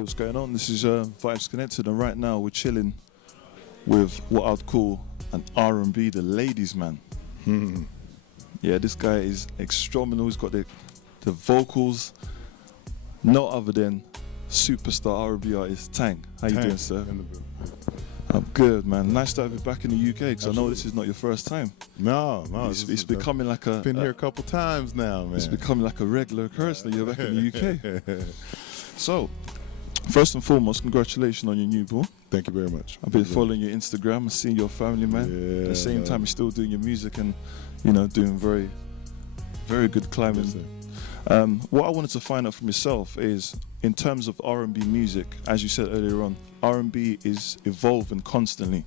what's going on? This is Vybez Connected, and right now we're chilling with what I'd call an R&B, the ladies' man. Yeah, this guy is extraordinary. He's got the vocals, no other than superstar R&B artist Tank. How you doing, sir? I'm good, man. Nice to have you back in the UK, because I know this is not your first time. No. It's becoming like a... Been here a couple times now, man. It's becoming like a regular occurrence that you're back in the UK. So, first and foremost, congratulations on your newborn. Thank you very much. I've been following your Instagram. I've seen your family, man. Yeah, At the same time, you're still doing your music and, you know, doing very, very good climbing. Yes, what I wanted to find out from yourself is, in terms of R&B music, as you said earlier on, R&B is evolving constantly.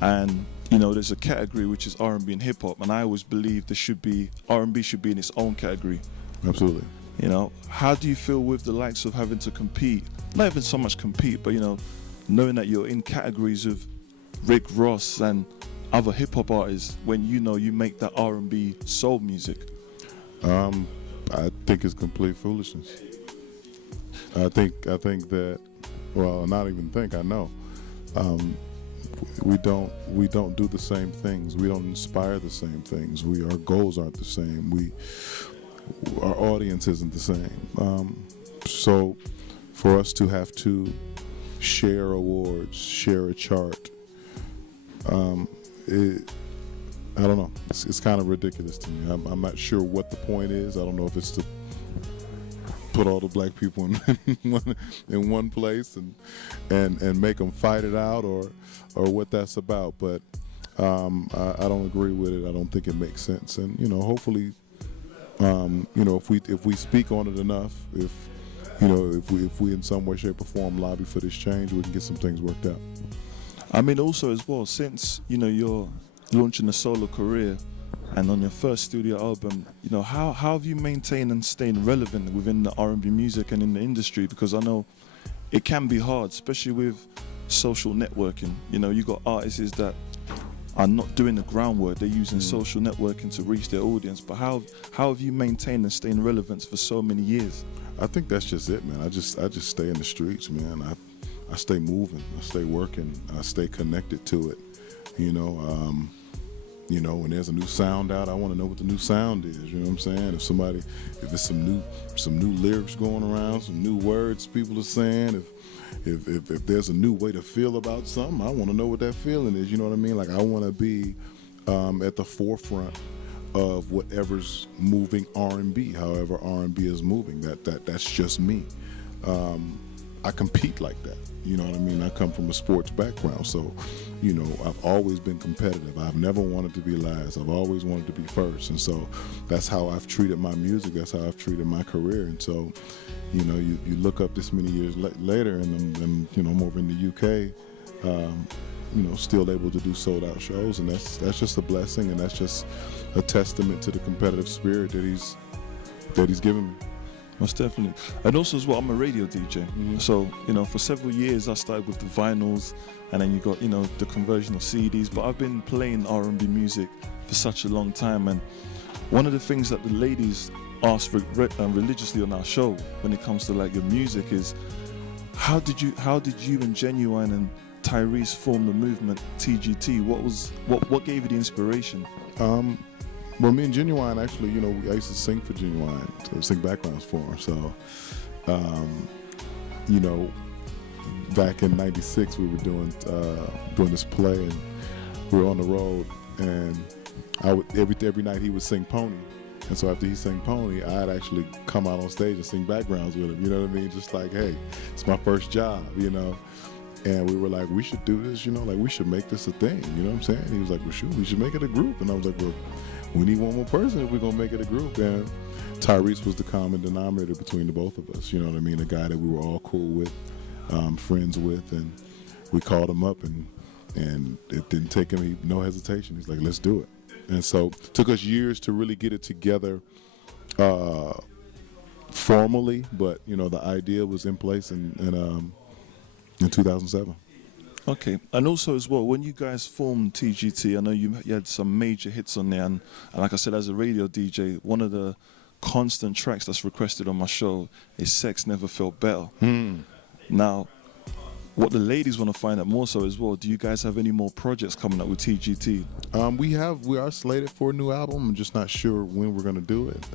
And, you know, there's a category which is R&B and hip-hop, and I always believe there should be, R&B should be in its own category. Absolutely. You know, how do you feel with the likes of having to compete, not even so much compete, but, you know, knowing that you're in categories of Rick Ross and other hip-hop artists when you know you make that R&B soul music? I think it's complete foolishness. I think that, well, not even think, I know. We don't do the same things. We don't inspire the same things. Our goals aren't the same. Our audience isn't the same. So for us to have to share awards, share a chart, I don't know. It's kind of ridiculous to me. I'm not sure what the point is. I don't know if it's to put all the black people in one place and make them fight it out, or what that's about. But I don't agree with it. I don't think it makes sense. And, you know, hopefully, you know, if we speak on it enough, if we in some way, shape, or form lobby for this change, we can get some things worked out. I mean, also as well, since, you know, you're launching a solo career, and on your first studio album, you know, how have you maintained and staying relevant within the R&B music and in the industry? Because I know it can be hard, especially with social networking. You know, you got artists that are not doing the groundwork. They're using social networking to reach their audience. But how have you maintained and staying relevant for so many years? I think that's just it, man. I just stay in the streets, man. I stay moving. I stay working. I stay connected to it. You know, when there's a new sound out, I want to know what the new sound is. You know what I'm saying? If it's some new lyrics going around, some new words people are saying, if there's a new way to feel about something, I want to know what that feeling is. You know what I mean? Like, I want to be at the forefront of whatever's moving R&B, however R&B is moving. That's just me. I compete like that. You know what I mean? I come from a sports background, so, you know, I've always been competitive. I've never wanted to be last. I've always wanted to be first, and so that's how I've treated my music. That's how I've treated my career. And so, you know, you look up this many years later, and you know, I'm over in the UK, you know, still able to do sold-out shows, and that's just a blessing, and that's just a testament to the competitive spirit that he's given me. Most definitely. And also as well, I'm a radio DJ. So, you know, for several years I started with the vinyls, and then you got, you know, the conversion of CDs, but I've been playing R&B music for such a long time. And one of the things that the ladies ask for religiously on our show when it comes to like your music is, how did you and Genuine and Tyrese form the movement TGT? What gave you the inspiration? Well, me and Genuine, actually, you know, I used to sing for Genuine, to sing backgrounds for him. So, you know, back in '96, we were doing this play, and we were on the road, and every night he would sing Pony. And so after he sang Pony, I'd actually come out on stage and sing backgrounds with him. You know what I mean? Just like, hey, it's my first job, you know. And we were like, we should do this, you know, like we should make this a thing. You know what I'm saying? He was like, well, shoot, we should make it a group. And I was like, well, we need one more person if we're going to make it a group. And Tyrese was the common denominator between the both of us. You know what I mean? A guy that we were all cool with, friends with. And we called him up, and it didn't take him no hesitation. He's like, let's do it. And so it took us years to really get it together formally. But, you know, the idea was in place in 2007. Okay, and also as well, when you guys formed TGT, I know you had some major hits on there, and like I said, as a radio DJ, one of the constant tracks that's requested on my show is Sex Never Felt Better. Now, what the ladies want to find out more so as well, do you guys have any more projects coming up with TGT? We are slated for a new album. I'm just not sure when we're gonna do it.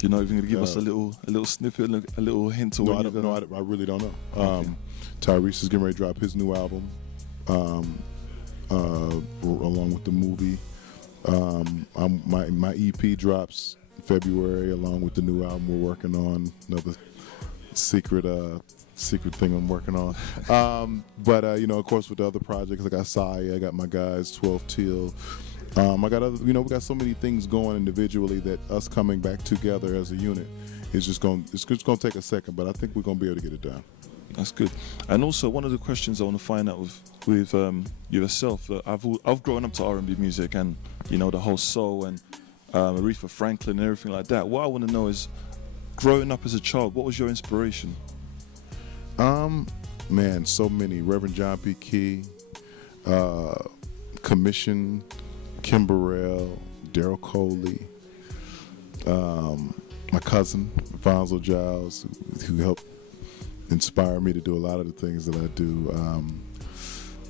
You're not even gonna give us a little snippet, a little hint to No, when I really don't know. Okay. Tyrese is getting ready to drop his new album, along with the movie. My EP drops February along with the new album we're working on. Another secret thing I'm working on. But you know, of course, with the other projects, I got Saya, I got my guys 12 Till. I got other, we got so many things going individually that us coming back together as a unit is just going to take a second, but I think we're going to be able to get it done. That's good. And also, one of the questions I want to find out with yourself, I've grown up to R&B music and the whole soul and Aretha Franklin and everything like that. What I want to know is, growing up as a child, what was your inspiration? Man, so many. Reverend John P. Key, Commission, Kim Burrell, Daryl Coley, my cousin, Fonzo Giles, who helped inspire me to do a lot of the things that I do.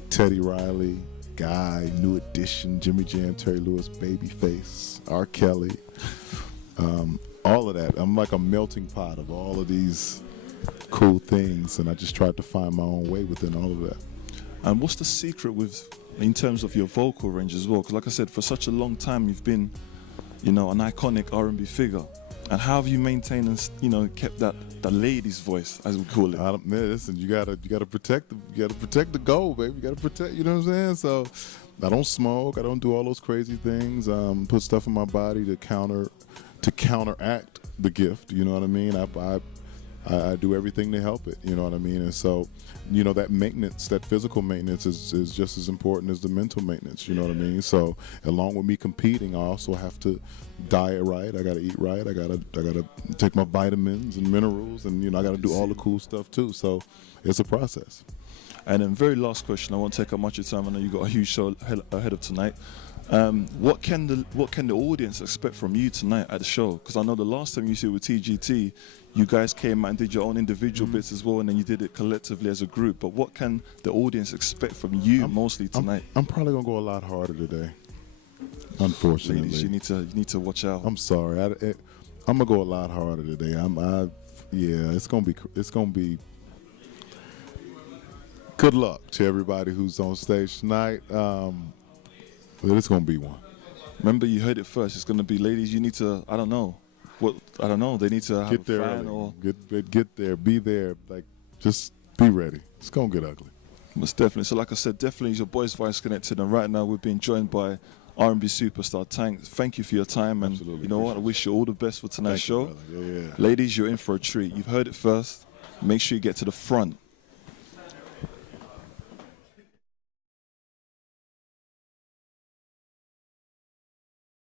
Teddy Riley, Guy, New Edition, Jimmy Jam, Terry Lewis, Babyface, R. Kelly, all of that. I'm like a melting pot of all of these cool things, and I just tried to find my own way within all of that. And what's the secret in terms of your vocal range as well? Because like I said, for such a long time you've been, an iconic R&B figure. And how have you maintained and kept that lady's voice, as we call it? Man, listen, you gotta protect the gold, baby. You gotta protect. You know what I'm saying? So I don't smoke. I don't do all those crazy things. Put stuff in my body to counteract the gift. You know what I mean? I do everything to help it, you know what I mean? And so, that maintenance, that physical maintenance is just as important as the mental maintenance, you know what I mean? So, along with me competing, I also have to diet right. I got to eat right. I got to take my vitamins and minerals, and, I got to do all the cool stuff too. So, it's a process. And then very last question, I won't take up much of your time. I know you got a huge show ahead of tonight. What can the audience expect from you tonight at the show? Because I know the last time you see it with TGT, you guys came out and did your own individual bits as well, and then you did it collectively as a group. But what can the audience expect from you mostly tonight? I'm probably gonna go a lot harder today. Unfortunately, ladies, you need to watch out. I'm sorry. I'm gonna go a lot harder today. It's gonna be. Good luck to everybody who's on stage tonight. But it's gonna be one. Remember, you heard it first. It's gonna be, ladies. You need to. I don't know. They need to have get there a fan early. Get there. Be there. Like, just be ready. It's gonna get ugly. Most definitely. So, like I said, definitely it's your boys Vybez Connected, and right now we're being joined by R&B Superstar Tank. Thank you for your time, and Absolutely. you know what? I wish you all the best for tonight's show. Yeah. Ladies, you're in for a treat. You've heard it first. Make sure you get to the front.